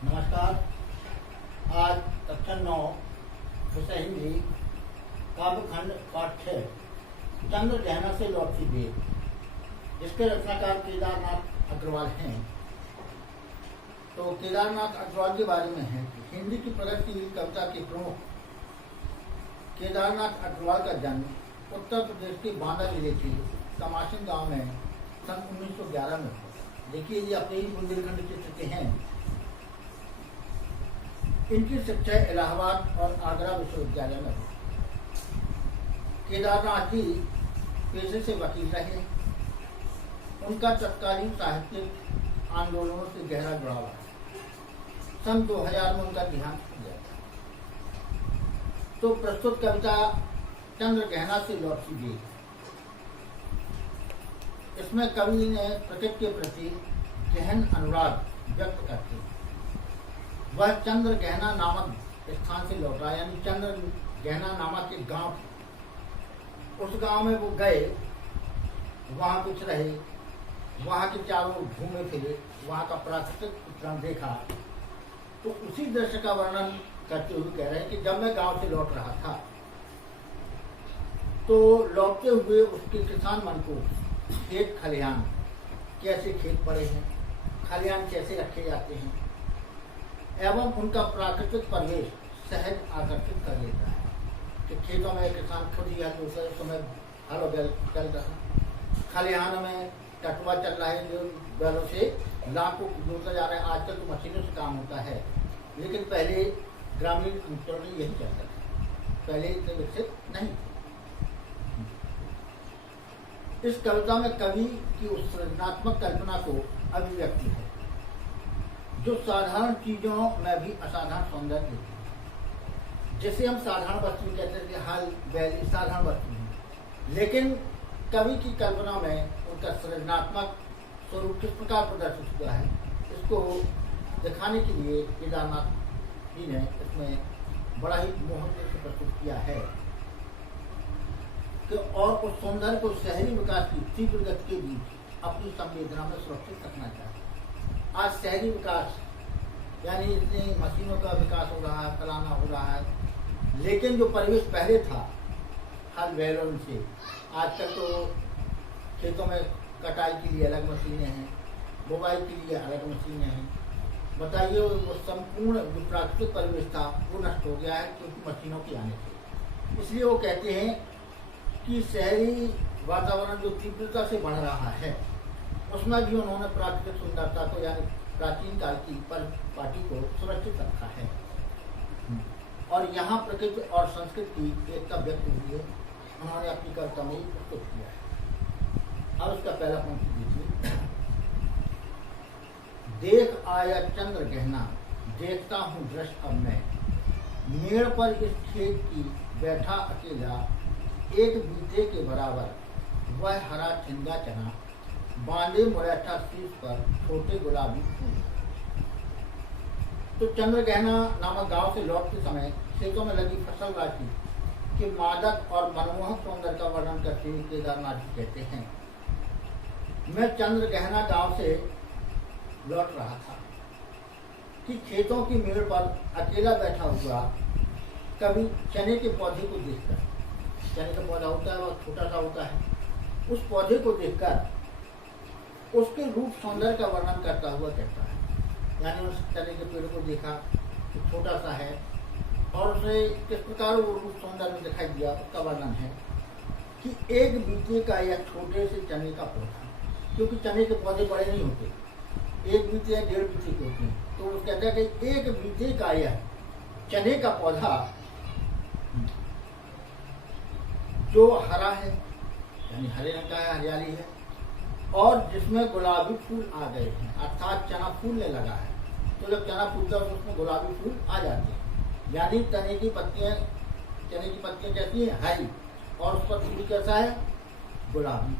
नमस्कार। आज कक्षा 9 विषय हिंदी काव्यखंड पाठ 6 चंद्र गहना से लौटती देव, जिसके रचनाकार केदारनाथ अग्रवाल हैं। तो केदारनाथ अग्रवाल के बारे में है कि हिंदी की प्रगतिशील कविता के प्रमुख केदारनाथ अग्रवाल का जन्म उत्तर प्रदेश के बांदा जिले के तमाशिन गांव में सन 1911 में हुआ। देखिए, ये अपने ही बुंदेलखंड क्षेत्र के हैं। इनकी शिक्षा इलाहाबाद और आगरा विश्वविद्यालय में हुई। केदारनाथ जी पेशे से वकील रहे। उनका तत्कालीन साहित्यिक आंदोलनों से गहरा जुड़ाव है। सन 2000 में उनका देहांत हो गया था। तो प्रस्तुत कविता चंद्र गहना से लौटती देव, इसमें कवि ने प्रकृति के प्रति गहन अनुराग व्यक्त करते वह चंद्र गहना नामक स्थान से लौटा, यानी चंद्र गहना नामक एक गांव था। उस गांव में वो गए, वहां कुछ रहे, वहां के चारों ओर घूमे फिरे, वहां का प्राकृतिक चित्रण देखा। तो उसी दृश्य का वर्णन करते हुए कह रहे हैं कि जब मैं गांव से लौट रहा था तो लौटते हुए उसके किसान मन को खेत खलिहान कैसे खेत पड़े हैं, खलिहान कैसे रखे जाते हैं एवं उनका प्राकृतिक परिवेश सहज आकर्षित कर लेता है कि खेतों में किसान खुद ही हल दूसरे समय हल बैल चल रहा, खलिहानों में टटुआ चल रहा है जो बैलों से लाखों दूसरा जा रहा है। आजकल तो मशीनों से काम होता है, लेकिन पहले ग्रामीण अंचल में यही चलता था, पहले इतने विकसित नहीं थे। इस कविता में कवि की उस सृजनात्मक कल्पना को अभिव्यक्ति है जो साधारण चीजों में भी असाधारण सौंदर्य देती है। जैसे हम साधारण वस्तु कहते हैं कि हल बैल साधारण वस्तु है, लेकिन कवि की कल्पना में उनका सृजनात्मक स्वरूप किस प्रकार प्रदर्शित हुआ है, इसको दिखाने के लिए केदारनाथ जी ने इसमें बड़ा ही मोहक से प्रस्तुत किया है कि और उस सौंदर्य को शहरी विकास की तीव्र गति के बीच अपनी संवेदना में सुरक्षित रखना चाहिए। आज शहरी विकास यानी इतनी मशीनों का विकास हो रहा है, फलाना हो रहा है, लेकिन जो परिवेश पहले था हल बैलों से, आजकल तो खेतों में कटाई के लिए अलग मशीनें हैं, बुवाई के लिए अलग मशीनें हैं। बताइए, वो संपूर्ण जो प्राकृतिक परिवेश था वो नष्ट हो गया है क्योंकि मशीनों के आने से। इसलिए वो कहते हैं कि शहरी वातावरण जो तीव्रता से बढ़ रहा है उसमें भी उन्होंने प्राकृतिक सुंदरता को यानी प्राचीन काल की परिपाटी को सुरक्षित रखा है और यहाँ प्रकृति और संस्कृति की एकता व्यक्त हुई है। उन्होंने अपनी कविता में प्रस्तुत किया है। अब उसका पहला पंक्ति दीजिए। देख आया चंद्र गहना, देखता हूँ दृश्य अब मैं, मेड़ पर इस खेत की बैठा अकेला, एक बीते के बराबर वह हरा छिंदा चना, बांधे मुरैठा शीश पर छोटे गुलाबी फूल। तो चंद्र गहना नामक गांव से लौटते समय खेतों में लगी फसल राशि के मादक और मनमोहक सौंदर्य का वर्णन करते हुए केदारनाथ जी कहते हैं, मैं चंद्र गहना गांव से लौट रहा था कि खेतों की मेड़ पर अकेला बैठा हुआ कभी चने के पौधे को देखकर, चने का पौधा होता है वह छोटा सा होता है, उस पौधे को देखकर उसके रूप सौंदर्य का वर्णन करता हुआ कहता है। यानी उस चने के पेड़ को देखा कि छोटा सा है और उसे किस प्रकार वो रूप सौंदर्य में दिखाई दिया, उसका वर्णन है कि एक बीते का या छोटे से चने का पौधा, क्योंकि चने के पौधे बड़े नहीं होते, एक बीते या 1.5 बीते के होते हैं। तो वो कहता है कि एक बीते का यह चने का पौधा जो हरा है यानी हरे रंग का है, हरियाली है, और जिसमें गुलाबी फूल आ गए हैं, अर्थात चना फूलने लगा है। तो जब चना फूलता है तो उसमें गुलाबी फूल आ जाते हैं, यानी चने की पत्तियां कैसी हैं, हरी, और उस पर फूल कैसा है, गुलाबी।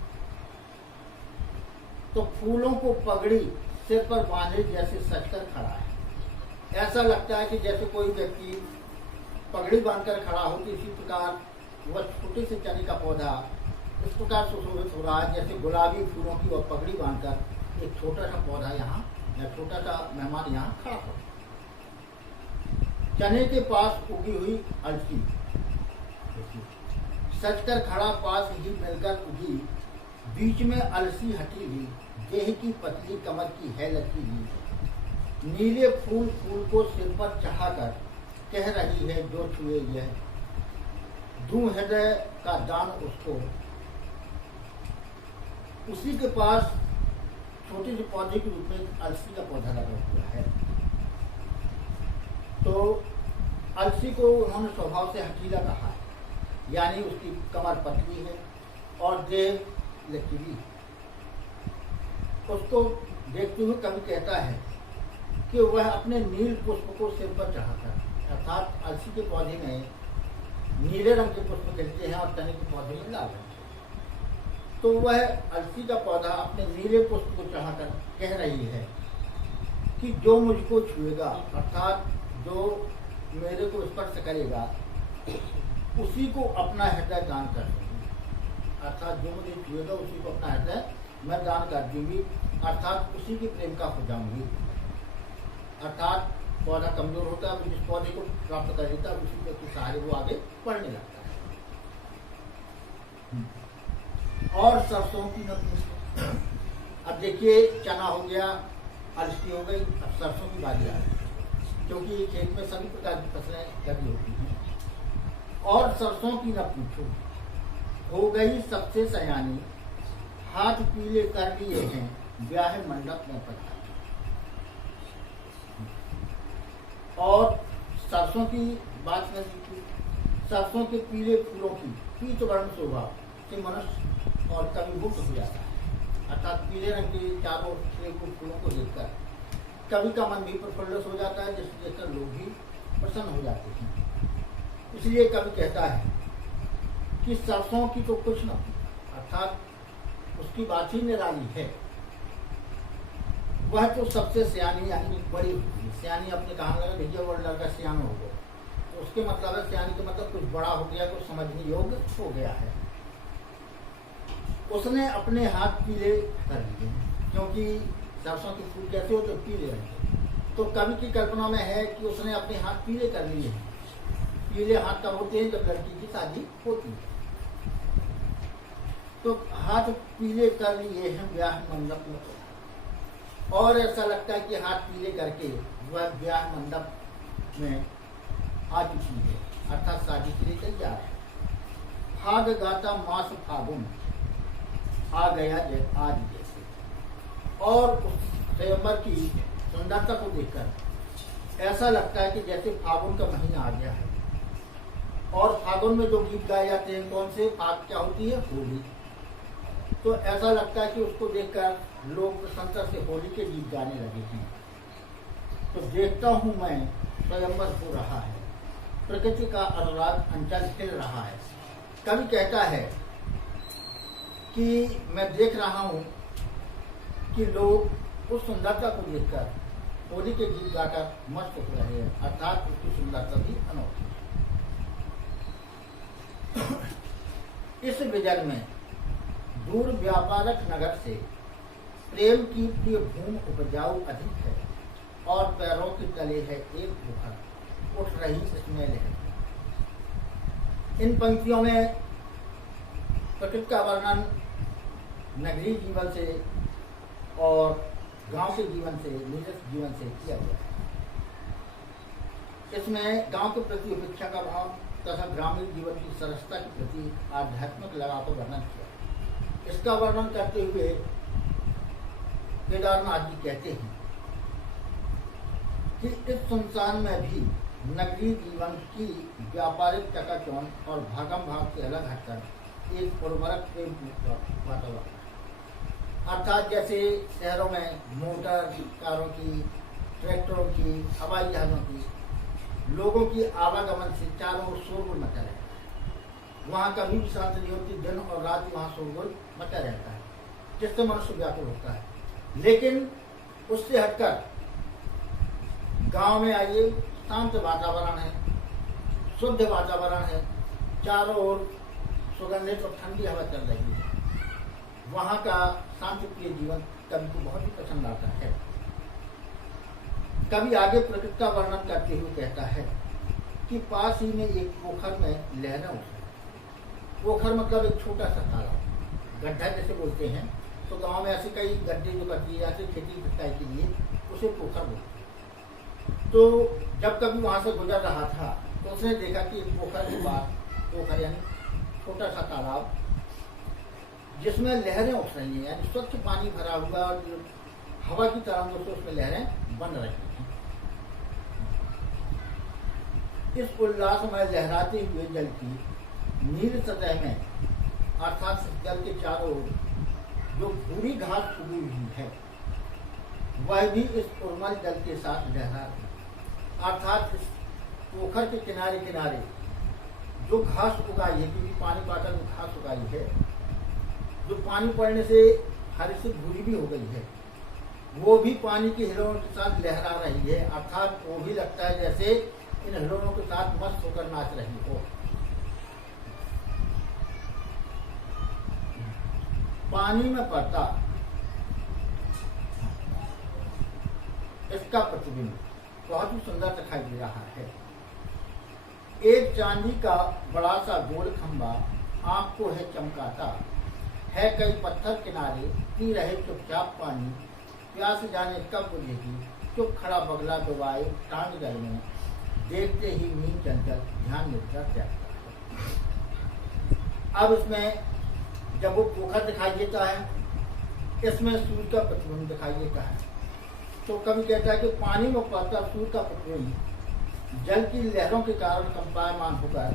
तो फूलों को पगड़ी सिर पर बांधे जैसे सजकर खड़ा है। ऐसा लगता है कि जैसे कोई व्यक्ति पगड़ी बांधकर खड़ा हो, तो इसी प्रकार वह छोटे से चने का पौधा इस प्रकार सुशोभित हो रहा है जैसे गुलाबी फूलों की वह पगड़ी बांधकर एक छोटा सा पौधा यहाँ या छोटा सा मेहमान यहाँ खड़ा हो। चने के पास उगी हुई अलसी, सचकर खड़ा पास ही मिलकर उगी, बीच में अलसी हटी हुई, देह की पतली कमर की है लकीली, नीले फूल फूल को सिर पर चढ़ाकर कह रही है जो छुए यह, दूं हृदय का दान उसको। उसी के पास छोटे से पौधे के रूप में अलसी का पौधा लगा हुआ है। तो अलसी को उन्होंने स्वभाव से हकीला कहा है, यानी उसकी कमर पतली है और देह लचीली। उसको देखते हुए कवि कहता है कि वह अपने नील पुष्प को सिर पर चढ़ाकर, अर्थात अलसी के पौधे में नीले रंग के पुष्प खिलते हैं और तने के पौधे में लाल रंग, तो वह अलसी का पौधा अपने नीले पुष्प को चढ़ाकर कह रही है कि जो मुझको छुएगा, अर्थात जो मेरे को स्पर्श करेगा, उसी को अपना हृदय दान कर दूंगी। अर्थात जो मुझे छुएगा उसी को अपना हृदय मैं दान कर दूंगी, अर्थात उसी की प्रेम का हो जाऊंगी। अर्थात पौधा कमजोर होता है, जिस पौधे को प्राप्त कर लेता है उसी के सहारे वो आगे बढ़ने लगता है। और सरसों की नकल, अब देखिए चना हो गया, अलसी हो गई, अब सरसों की बारी आ रही है, क्योंकि खेत में सभी प्रकार की फसलें लगी होती हैं। और सरसों की न पूछो, हो गई सबसे सयानी, हाथ पीले कर लिए हैं ब्याह मंडप में पता। और सरसों की बात कर लीजिए, सरसों के पीले फूलों की पीत वर्ण शोभा से मनुष्य और कवि मुक्त हो जाता है। अर्थात पीले रंग के चारों फूलों को देखकर कवि का मन भी प्रफुल्लित हो जाता है, जिससे देखकर लोग भी प्रसन्न हो जाते हैं। इसलिए कवि कहता है कि सरसों की तो कुछ न, अर्थात उसकी बात ही निराली है। वह तो सबसे सियानी यानी बड़ी होती है। सियानी अपने कहा लगा भैया वो लड़का सियान हो गया, तो उसके मतलब है सियानी के मतलब कुछ बड़ा हो गया, कुछ समझने योग्य हो गया है। उसने अपने हाथ पीले कर लिए, क्योंकि सरसों के फूल कैसे हो तो पीले रहते, तो कवि की कल्पना में है कि उसने अपने हाथ पीले कर लिए हैं। पीले हाथ तब होते हैं जब लड़की की शादी होती है। तो हाथ पीले कर लिए हैं ब्याह मंडप में, और ऐसा लगता है कि हाथ पीले करके वह ब्याह मंडप में आ चुकी है, अर्थात शादी के लिए तैयार है। फाग गाता मास फागुन आ गया आज जैसे, और उस स्वयंवर की सुंदरता को देखकर ऐसा लगता है कि जैसे फागुन का महीना आ गया है। और फागुन में जो गीत गाए जाते हैं कौन से, फाग क्या होती है, होली। तो ऐसा लगता है कि उसको देखकर लोग प्रसन्नता से होली के गीत गाने लगे हैं। तो देखता हूं मैं स्वयंवर हो रहा है, प्रकृति का अनुराग अंचल खिल रहा है। कवि कहता है कि मैं देख रहा हूं कि लोग उस सुंदरता को देखकर होली के गीत गाकर मस्त हो रहे हैं, अर्थात उसकी सुंदरता भी अनोखी है। इस विजन में दूर व्यापारक नगर से प्रेम की प्रिय भूमि उपजाऊ अधिक है, और पैरों के तले है एक बुहर उठ रही इसमें लहर। इन पंक्तियों में प्रकृति का वर्णन नगरीय जीवन से और गांव के जीवन से, निजस्व जीवन से किया गया है। इसमें गांव के प्रति उपेक्षा का भाव तथा ग्रामीण जीवन की सरसता के प्रति आध्यात्मिक लगाव का वर्णन किया। इसका वर्णन करते हुए केदारनाथ जी कहते हैं कि इस सुनसान में भी नगरीय जीवन की व्यापारिक चकाचौंध और भागम भाग से अलग हटकर एक उर्वरक प्रेम वातावरण, अर्थात जैसे शहरों में मोटर कारों की, ट्रैक्टरों की, हवाई जहाजों की, लोगों की आवागमन से चारों ओर शोरगुल मचा रहता है। वहाँ कभी भी शांति नहीं होती, दिन और रात वहाँ शोरगुल मचा रहता है, जिससे मनुष्य व्याकुल होता है। लेकिन उससे हटकर गांव में आइए, शांत वातावरण है, शुद्ध वातावरण है, चारों ओर सुगंधित और ठंडी हवा चल रही है। वहाँ का शांतिप्रिय जीवन कवि को बहुत ही पसंद आता है। कवि आगे प्रकृति का वर्णन करते हुए कहता है कि पास ही में एक पोखर में लहरें उठी। पोखर मतलब एक छोटा सा तालाब, गड्ढा जैसे बोलते हैं, तो गांव में ऐसे कई गड्ढे जो कर दिए जाते खेती सिंचाई के लिए, उसे पोखर बोलते हैं। तो जब कभी वहां से गुजर रहा था तो उसने देखा कि एक पोखर के पास, पोखर यानी छोटा सा तालाब जिसमें लहरें उठ रही हैं, यानी स्वच्छ पानी भरा हुआ और हवा की तरंगों से उसमें लहरें बन रही हैं। इस उल्लासमय लहराते हुए जल की नील सतह में, अर्थात जल के चारों ओर जो भूरी घास उगी हुई है, वह भी इस उर्मल जल के साथ लहरा रही है। अर्थात इस पोखर के किनारे किनारे जो घास उगाई है, क्योंकि पानी पाकर जो घास उगाई है, जो पानी पड़ने से हरी से भूरी भी हो गई है, वो भी पानी की हिलों के साथ लहरा रही है। अर्थात वो भी लगता है जैसे इन हिलों के साथ मस्त होकर नाच रही हो। पानी में पड़ता इसका प्रतिबिंब बहुत ही सुंदर दिखाई दे रहा है। एक चांदी का बड़ा सा गोल खंबा आंख को है चमकाता है, कई पत्थर किनारे पी रहे चुपचाप पानी, प्यास जाने कब बुझेगी, चुप खड़ा बगला डुबाए टांग जल में, देखते ही नींद चंचल ध्यान निद्रा त्यागता है। अब इसमें जब वो पोखर दिखाई देता है, इसमें सूर्य का प्रतिबिंब दिखाई देता है। तो कभी कहता है कि पानी में पड़ता सूर्य का प्रतिबिंब जल की लहरों के कारण कंपायमान होकर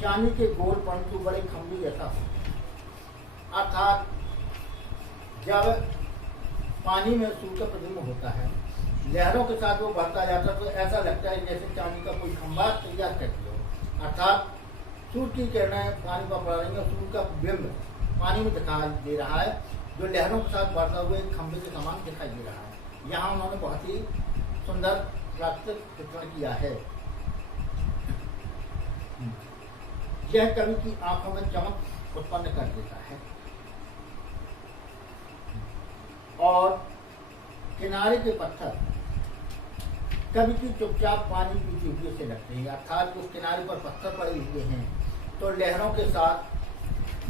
चांदी के गोल परंतु बड़े खंभे जैसा हो। अर्थात जब पानी में सूर्य का प्रतिबिंब होता है, लहरों के साथ वो बढ़ता जाता है, तो ऐसा लगता है जैसे चांदी का कोई खंभा तैयार कर दिया हो। अर्थात सूर्य की किरणें पानी पर पड़ रही है, सूर्य का बिंब पानी में दिखाई दे रहा है, जो लहरों के साथ बढ़ता हुए एक खंभे के समान दिखाई दे रहा है। यहाँ उन्होंने बहुत ही सुंदर प्राकृतिक चित्रण किया है। यह कवि की आंखों में चमक उत्पन्न कर देता है और किनारे के पत्थर कवि की चुपचाप पानी पीते हुए से लगते हैं। अर्थात उस किनारे पर पत्थर पड़े हुए हैं, तो लहरों के साथ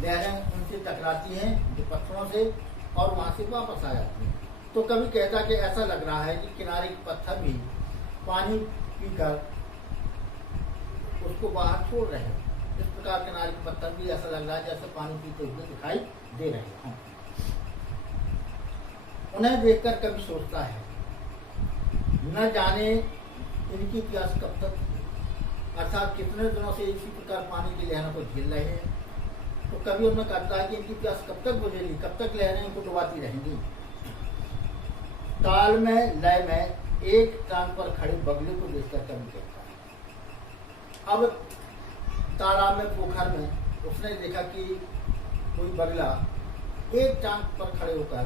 लहरें उनसे टकराती हैं जो पत्थरों से, और वहां से वापस आ जाती हैं। तो कवि कहता कि ऐसा लग रहा है कि किनारे के पत्थर भी पानी पीकर उसको बाहर छोड़ रहे हैं। इस प्रकार किनारे के पत्थर भी ऐसा लग रहा है जैसे पानी पीते हुए दिखाई दे रहे हों। उन्हें देखकर कवि सोचता है, न जाने इनकी प्यास कब तक, अर्थात कितने दिनों से इसी प्रकार पानी की लहरों को झेल रहे हैं। तो कवि उनमें कहता है कि इनकी प्यास कब तक बुझेगी, कब तक लहरें इनको डुबाती रहेंगी। ताल में लय में एक टांग पर खड़े बगले को देखकर कवि कहता है। अब तालाब में, पोखर में उसने देखा कि कोई बगला एक टांग पर खड़े होकर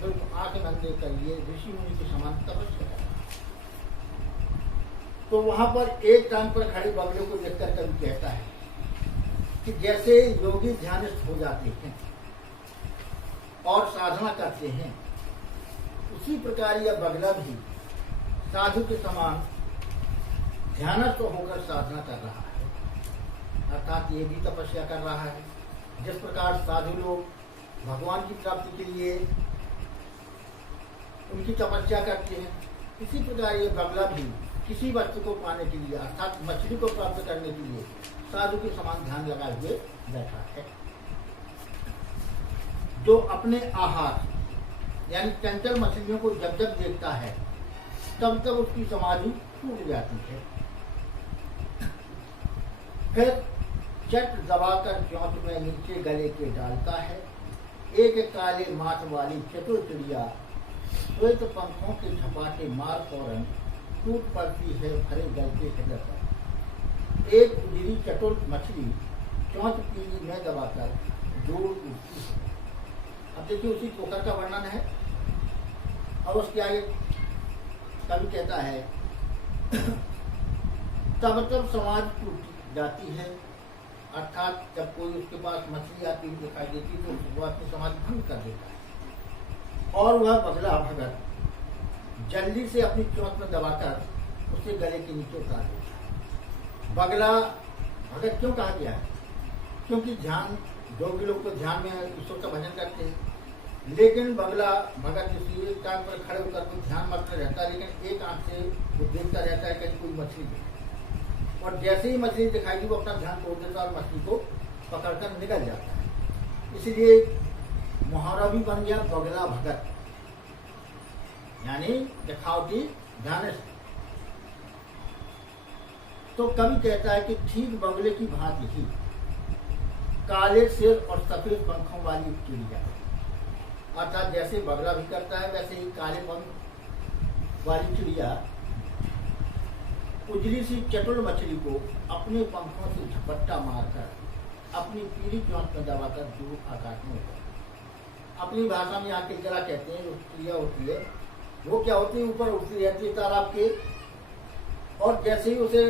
बिल्कुल आंखें बंद कर लिए ऋषि मुनि के समान तपस्या कर रहा। तो वहां पर एक टांग पर खड़े बगले को देखकर कवि कहता है कि जैसे योगी ध्यानस्थ हो जाते हैं और साधना करते हैं, उसी प्रकार यह बगला भी साधु के समान ध्यानस्थ होकर साधना कर रहा है। अर्थात ये भी तपस्या कर रहा है। जिस प्रकार साधु लोग भगवान की प्राप्ति के लिए उनकी तपस्या करते हैं, इसी प्रकार ये बगला भी किसी वस्तु को पाने के लिए, अर्थात मछली को प्राप्त करने के लिए साधु के समान ध्यान लगाए हुए बैठा है। जो अपने आहार यानी चंचल मछलियों को जब जब देखता है, तब तब उसकी समाधि टूट जाती है। फिर चट दबाकर चौंच में नीचे गले के डालता है। एक काले माथ वाली चतुर चिड़िया श्वेत पंखों के झपाटे मार फौरन टूट पड़ती है भरे गल के हृदय पर। एक उजरी चतुर मछली चौंच पीली में दबाकर जोर उठती है। अब देखिए उसी पोखर का वर्णन है और उसके आगे कवि कहता है तब तब समाज टूट जाती है। अर्थात जब कोई उसके पास मछली आती हुई दिखाई देती तो वो अपनी समाज भंग कर देता है और वह बगला भगत जल्दी से अपनी चोट में दबाकर उसे गले के नीचे उतार देता है। बगला भगत क्यों कहा गया है? क्योंकि ध्यान, योगी लोग तो ध्यान में ईश्वर का भजन करते हैं, लेकिन बगला भगत किसी एक कान पर खड़े होकर कोई ध्यान मत में रहता है, लेकिन एक आंख से वो देखता रहता है कहीं कोई मछली दिखे, और जैसे ही मछली दिखाएगी वो अपना ध्यान तोड़ देता है और मछली को पकड़कर निकल जाता है। इसलिए मुहावरा भी बन गया बगला भगत, यानी दिखावटी ध्यानिष्ठ। तो कवि कहता है कि ठीक बगले की भांति ही काले सिर और सफेद पंखों वाली चिड़िया, अर्थात जैसे बगला भी करता है वैसे ही काले पंख वाली चिड़िया उजली सी चटुल मछली को अपने पंखों से झपट्टा मारकर अपनी पीली चोंच में दबाकर दूर आकाश में उड़ता। अपनी भाषा में आके जरा कहते हैं जो चिड़िया होती है वो क्या होती है, ऊपर उठती रहती है तालाब के, और जैसे ही उसे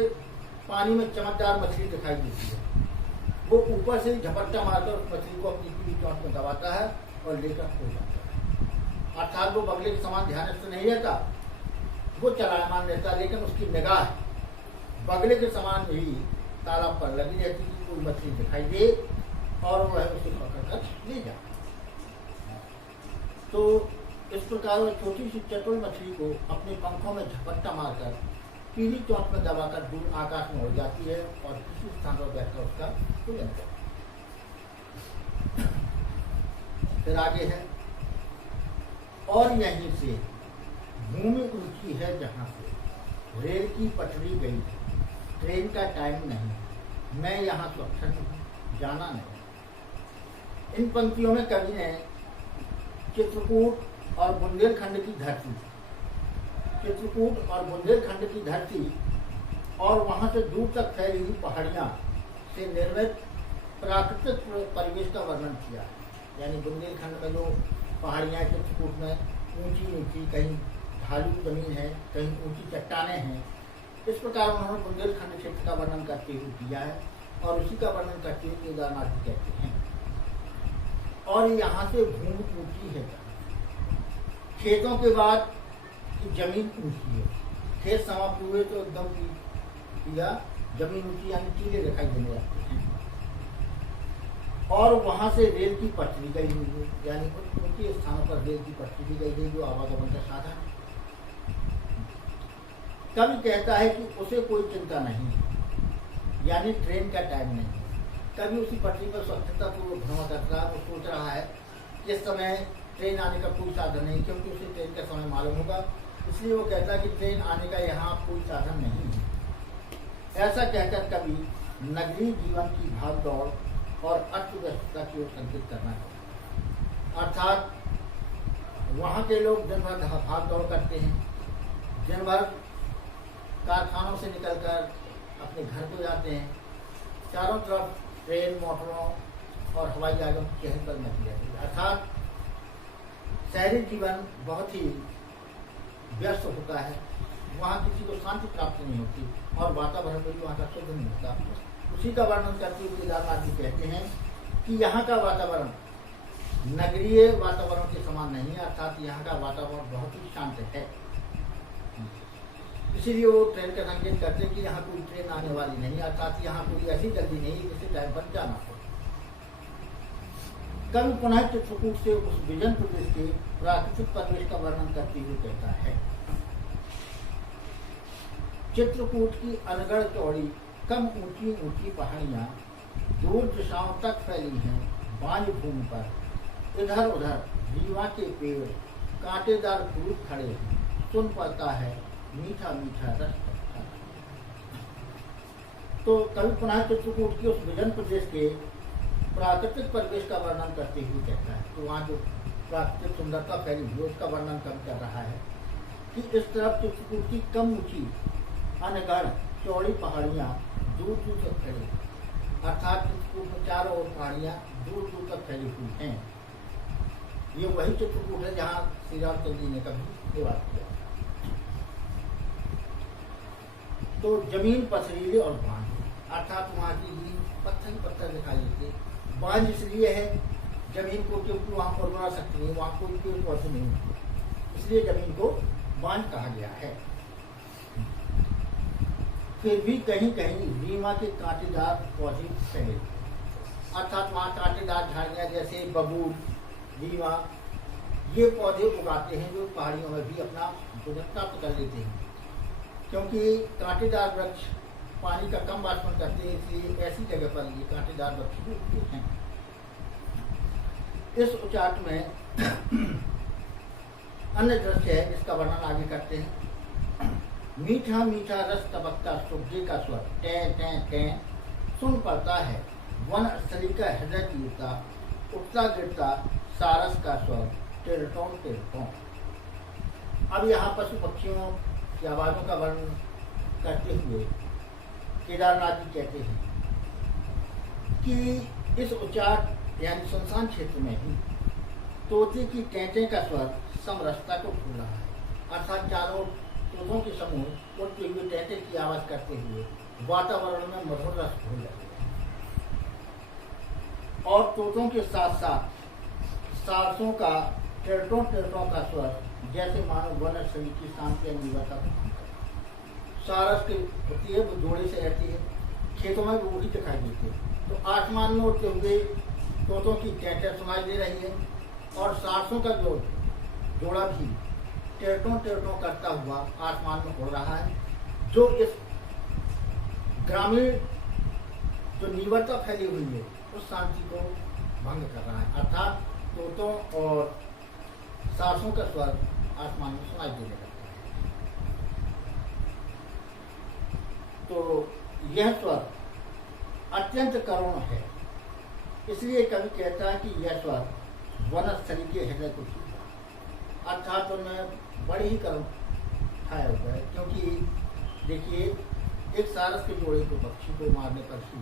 पानी में चमकदार मछली दिखाई देती है वो ऊपर से ही झपट्टा मारकर उस मछली को अपनी पीली चोंच में दबाता है और लेकर सो जाता है। अर्थात वो बगले के समान ध्यानस्थ नहीं रहता, वो चलायमान रहता, लेकिन उसकी निगाह बगले के समान ही तालाब पर लगी रहती है, कोई मछली दिखाई दे और वह उसे पकड़कर ले जाए। तो इस प्रकार वह छोटी सी चटुल मछली को अपने पंखों में झपट्टा मारकर पीली चोंच में दबाकर दूर आकाश में उड़ जाती है और किसी स्थान पर बैठकर उसका पूजन करती है। फिर आगे है, और यहीं से भूमि ऊंची है जहां से रेल की पटरी गई, ट्रेन का टाइम नहीं, मैं यहाँ सुरक्षित हूँ, जाना नहीं। इन पंक्तियों में कवि ने चित्रकूट और बुंदेलखंड की धरती, चित्रकूट और बुंदेलखंड की धरती और वहां से दूर तक फैली हुई पहाड़ियां से निर्मित प्राकृतिक परिवेश का वर्णन किया। यानी बुंदेलखंड में जो पहाड़ियां, चित्रकूट में ऊंची ऊंची, कहीं ढालू जमीन है, कहीं ऊंची चट्टानें हैं, इस प्रकार उन्होंने बुंदेलखंड क्षेत्र का वर्णन करते हुए किया है और उसी का वर्णन करते हुए केदारनाथ भी कहते हैं। और यहाँ से भूमि ऊंची है, खेतों के बाद की जमीन ऊंची है, खेत समाप्त हुए तो एकदम या जमीन ऊंची यानी टीले दिखाई देने लगते हैं। और वहां से रेल की पटरी गई हुई है, यानी कुछ ऊंचे स्थानों पर रेल की पटरी भी गई है जो आवागमन का साधन है। कवि कहता है कि उसे कोई चिंता नहीं, यानी ट्रेन का टाइम नहीं। कभी उसी पटरी पर स्वच्छता पूर्वक भ्रमण कर रहा है, वो सोच रहा है कि इस समय ट्रेन आने का कोई साधन नहीं, क्योंकि उसे ट्रेन का समय मालूम होगा, इसलिए वो कहता है कि ट्रेन आने का यहाँ कोई साधन नहीं है। ऐसा कहकर कभी नगरीय जीवन की भाग दौड़ और अर्थव्यवस्था की ओर संकेत करना है। अर्थात वहाँ के लोग दिन भर भाग दौड़ करते हैं, दिन भर कारखानों से निकलकर अपने घर को जाते हैं, चारों तरफ ट्रेन, मोटरों और हवाई जहाजों की चहल पहल मची रहती है। अर्थात शहरी जीवन बहुत ही व्यस्त होता है, वहाँ किसी को शांति प्राप्त नहीं होती और वातावरण भी वहाँ का शुद्ध नहीं होता। उसी का वर्णन करते हुए केदारनाथ जी कहते हैं कि यहाँ का वातावरण नगरीय वातावरण के समान नहीं है, अर्थात यहाँ का वातावरण बहुत ही शांत है। इसीलिए वो ट्रेन का संकेत करते हैं कि यहाँ कोई ट्रेन आने वाली नहीं, अर्थात यहाँ कोई ऐसी जल्दी नहीं जिससे टाइम पर जाना हो। कवि पुनः चित्रकूट से उस विजन प्रदेश के प्राकृतिक परिवेश का वर्णन करते हुए कहता है, चित्रकूट की अनगढ़ चौड़ी कम ऊंची ऊंची पहाड़ियां दूर दिशाओं तक फैली हैं, बांझ भूमि पर इधर उधर रीवा के पेड़ कांटेदार फ्रूट खड़े हैं, सुन पड़ता है मीठा मीठा रस। तो कवि पुनः चित्रकूट के उस विजन प्रदेश के प्राकृतिक परिवेश का वर्णन करते हुए कहता है, तो वहाँ जो प्राकृतिक सुंदरता फैली हुई उसका वर्णन कवि कर रहा है कि इस तरफ चित्रकूट की कम ऊंची अनगढ़ चौड़ी पहाड़ियाँ दूर दूर तक फैली, अर्थात चित्रकूट में चारों ओर पहाड़ियाँ दूर दूर तक फैली हुई हैं। ये वही चित्रकूट है जहाँ श्री रामचंद्र जी ने कभी निवास किया। तो जमीन पथरीली और बांझ, अर्थात वहाँ की जमीन पत्थर ही पत्थर दिखाई देते। बांझ इसलिए है जमीन को क्योंकि वहाँ पर उगा सकती नहीं, वहाँ कोई पेड़ पौधे नहीं होते, इसलिए जमीन को बांझ कहा गया है। फिर भी कहीं कहीं रीमा के कांटेदार पौधे फैले, अर्थात वहाँ कांटेदार झाड़ियाँ जैसे बबूल, रीमा, ये पौधे उगाते हैं जो पहाड़ियों में भी अपना भोजन प्राप्त कर लेते हैं, क्योंकि कांटेदार वृक्ष पानी का कम वाष्पन करते हैं, इसलिए ऐसी जगह पर ये कांटेदार वृक्ष भी उगते हैं। इस उचाट में अन्य दृश्य है, इसका वर्णन आगे करते हैं। मीठा मीठा रस टपकता सुबजे का स्वर टें टें टें सुन पड़ता है, वन स्थली का हृदय तीरता, उठता गिरता सारस का स्वर टिरटों टिरटों। अब यहाँ पशु पक्षियों की आवाजों का वर्णन करते हुए केदारनाथ जी कहते हैं कि इस उचाट यानी सुनसान क्षेत्र में भी तोते की टेंटे का स्वर समरसता को भूल रहा है, अर्थात चारों तोतों के समूह उड़ते हुए टेंटे की आवाज करते हुए वातावरण में मधुर रस घोल रहे हैं। और तोतों के साथ साथ सारसों का टिरटों टिरटों का स्वर जैसे मानो वन स्थली की शांति निवता। सारस के होती है, वो जोड़े से रहती है, खेतों में वो वही दिखाई देती है, तो आसमान में उड़ते हुए तोतों की टेंटे सुनाई दे रही है, और सारसों का जो जोड़ा भी टिरटों टिरटों करता हुआ आसमान में उड़ रहा है, जो इस ग्रामीण जो नीवरता फैली हुई है उस शांति को भंग कर रहा है, अर्थात तोतों और सारसों का स्वर आसमान में सुनाई देने लगता है। तो यह स्वर अत्यंत करुण है, इसलिए कवि कहता है कि यह स्वर वनस्थली के हृदय को छूता, अर्थात उनमें बड़ी ही करुण छाया हुआ है, क्योंकि देखिए एक सारस के जोड़े को पक्षी को मारने पर ही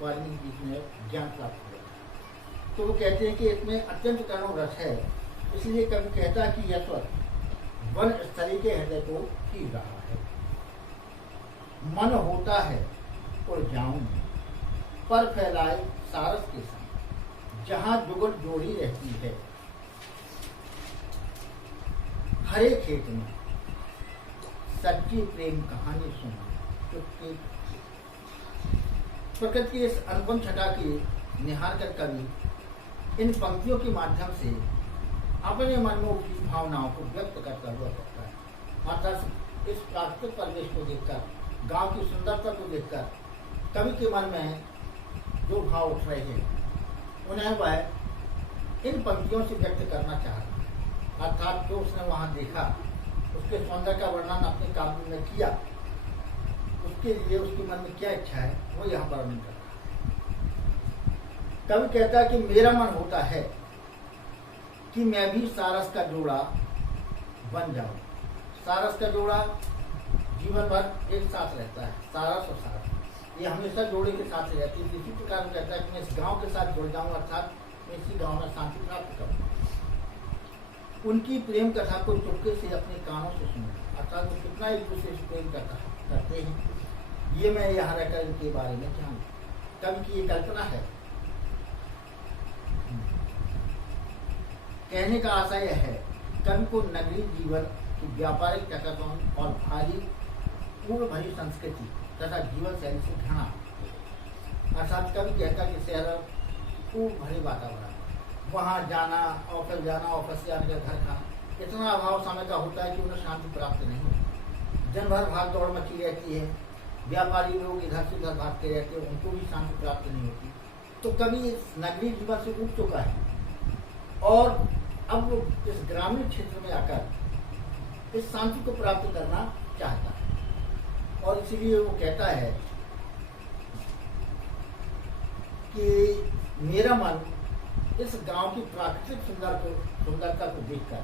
वाल्मीकि जी ने ज्ञान प्राप्त किया, तो वो कहते हैं कि इसमें अत्यंत करुण रस है, इसलिए कवि कहता है कि यह स्वर वन स्थली के हृदय को छीन रहा है। मन होता है उड़ जाऊं पर फैलाए सारस के संग, जहां जुगल जोड़ी रहती है हरे खेत में, सच्ची प्रेम कहानी सुना चुपके। प्रकृति की इस अनुपम छटा की निहार कर कवि इन पंक्तियों के माध्यम से अपने मन में उपजी भावनाओं को व्यक्त करता हुआ कहता है, अर्थात इस प्राकृतिक परिवेश को देखकर, गांव की सुंदरता को देखकर कवि के मन में जो भाव उठ रहे हैं उन्हें वह इन पंक्तियों से व्यक्त करना चाहता है, अर्थात जो उसने वहां देखा उसके सौंदर्य का वर्णन अपने काव्य में किया, उसके लिए उसके मन में क्या इच्छा है वो यहाँ पर वर्णन कर रहा है। कवि कहता है कि मेरा मन होता है कि मैं भी सारस का जोड़ा बन जाऊं। सारस का जोड़ा जीवन भर एक साथ रहता है, सारस और सारस ये हमेशा जोड़े के साथ ही रहती है। इसी प्रकार कहता है कि मैं इस गांव के साथ जुड़ जाऊं, अर्थात मैं इसी गांव में शांति प्राप्त करूं। उनकी प्रेम कथा को चुपके से अपने कानों से सुने, अर्थात वो कितना एक दूसरे से प्रेम करते हैं ये मैं यहाँ रहकर इनके बारे में जानूं। कवि की ये कल्पना है। कहने का आशय यह है, कवि को नगरीय जीवन की व्यापारिक टकराव और भारी पूर्ण भरी संस्कृति तथा जीवन शैली से घृणा, अर्थात कवि कहता कि शहर पूर्ण भरे वातावरण, वहाँ जाना, ऑफिस जाना, ऑफिस से आने का घर खाना, इतना अभाव समय का होता है कि उन्हें शांति प्राप्त नहीं होती। दिन भर भाग दौड़ मची रहती है, व्यापारी लोग इधर से उधर भागते रहते हैं, उनको भी शांति प्राप्त नहीं होती। तो कवि इस नगरीय जीवन से उठ चुका है और अब वो इस ग्रामीण क्षेत्र में आकर इस शांति को प्राप्त करना चाहता है, और इसीलिए वो कहता है कि मेरा मन इस गांव की प्राकृतिक सुंदरता को देखकर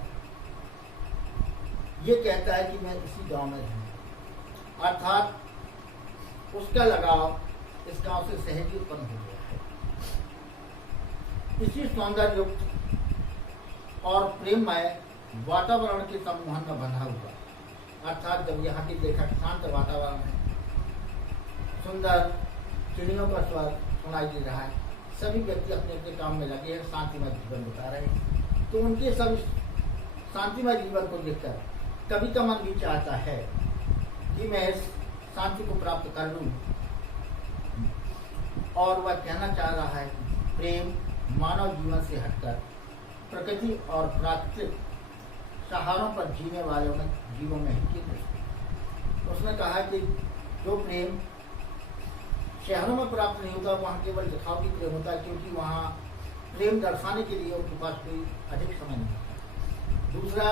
ये कहता है कि मैं इसी गांव में रहूं, अर्थात उसका लगाव इस गांव से सहज उत्पन्न हो गया है। इसी सौंदर्य युक्त और प्रेममय वातावरण के सम्मोहन में बंधा हुआ, अर्थात जब यहाँ की देखा शांत वातावरण है, सुंदर चिड़ियों का स्वर सुनाई दे रहा है, सभी व्यक्ति अपने अपने काम में लगे हैं, शांतिमय जीवन बिता रहे हैं, तो उनके सब शांतिमय जीवन को देखकर कवि का मन भी चाहता है कि मैं इस शांति को प्राप्त कर लूं। और वह कहना चाह रहा है कि प्रेम मानव जीवन से हटकर प्रकृति और प्राकृतिक सहारों पर जीने वालों में जीवों में ही केंद्रित है। उसने कहा कि जो प्रेम शहरों में प्राप्त नहीं होता वहाँ केवल दिखावटी प्रेम होता है, क्योंकि वहाँ प्रेम दर्शाने के लिए उनके पास कोई अधिक समय नहीं होता। दूसरा,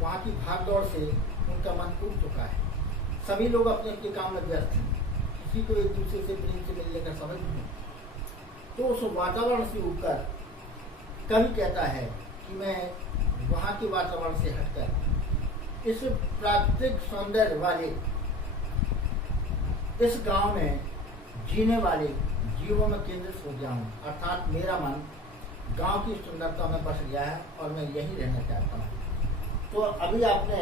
वहाँ की भागदौड़ से उनका मन टूट चुका है। सभी लोग अपने अपने काम में व्यस्त हैं, किसी को एक दूसरे से प्रेम से मिलने का समय नहीं। तो उस वातावरण से उठकर कवि कहता है कि मैं वहाँ के वातावरण से हटकर इस प्राकृतिक सौंदर्य वाले इस गांव में जीने वाले जीवों में केंद्रित हो गया हूँ। अर्थात मेरा मन गांव की सुंदरता में बस गया है और मैं यहीं रहना चाहता हूँ। तो अभी आपने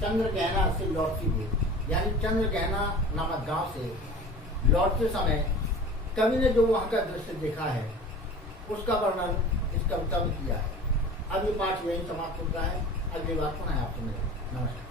चंद्रगहना से लौटती हुई, यानी चंद्रगहना नामक गांव से लौटते समय कवि ने जो वहाँ का दृश्य देखा है उसका वर्णन इस कविता में किया है। अब ये पाठ यहीं समाप्त होता है। अगली बार पुनः आपसे मिलेंगे। नमस्कार।